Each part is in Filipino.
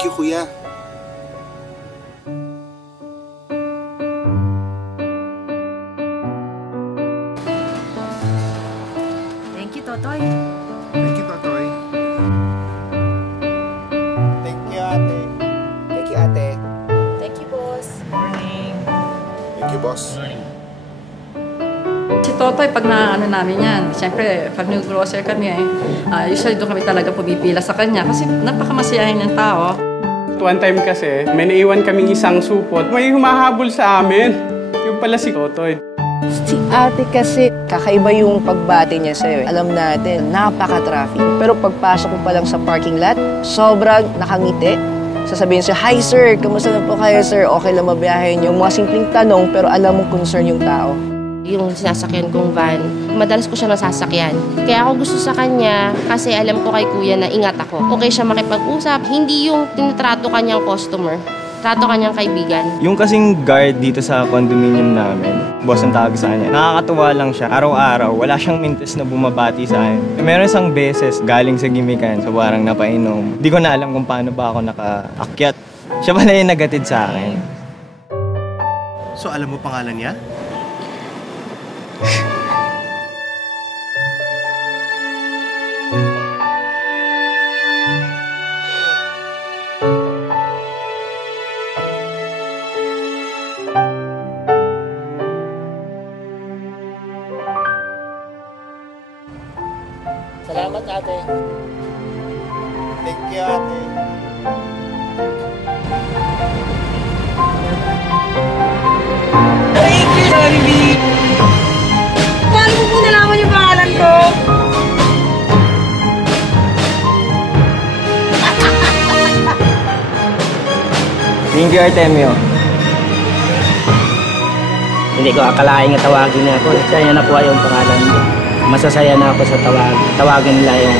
Thank you, kuya. Thank you, Totoy. Thank you, Totoy. Thank you, ate. Thank you, ate. Thank you, boss. Morning. Thank you, boss. Si Totoy, pag naano namin yan, siyempre, pag nag-grocery kami, usually doon kami talaga pumipila sa kanya kasi napakamasiyahin ng tao. One time kasi, may naiwan kaming isang supot. May humahabol sa amin. Yung pala si Totoy. Si ate kasi, kakaiba yung pagbati niya sa'yo. Alam natin, napaka-traffic. Pero pagpasok mo pa lang sa parking lot, sobrang nakangiti. Sasabihin siya, "Hi sir, kamusta na po kayo sir? Okay lang mabiyahin." Yung mga simpleng tanong, pero alam mong concern yung tao. Yung sinasakyan kong van, madalas ko siya nasasakyan. Kaya ako gusto sa kanya kasi alam ko kay kuya na ingat ako. Okay siya makipag-usap, hindi yung tinatrato kanyang customer, trato kanyang kaibigan. Yung kasing guard dito sa condominium namin, boss ang tawag sa kanya, nakakatuwa lang siya. Araw-araw, wala siyang mintes na bumabati sa akin. Meron isang beses galing sa gimikan, so parang napainom. Hindi ko na alam kung paano ba ako nakaakyat. Siya pala yung nagatid sa akin. So, alam mo pangalan niya? Salamat, ate. Thank you, ate. Thank you, Jollibee! Paano mo po nalaman yung pangalan ko? Thank you, Artemio. Hindi ko akalain nga tawagin niya ako. Saya na po yung pangalan ko. Masasaya na ako sa tawagin nila yung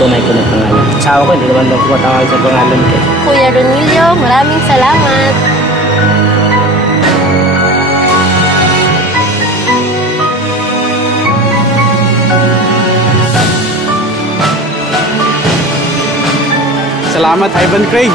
tunay ko na pangalan. Asawa ko, hindi naman lang pumatawag sa pangalan ko. Kuya Ronilio, maraming salamat. Salamat, Ivan Craig.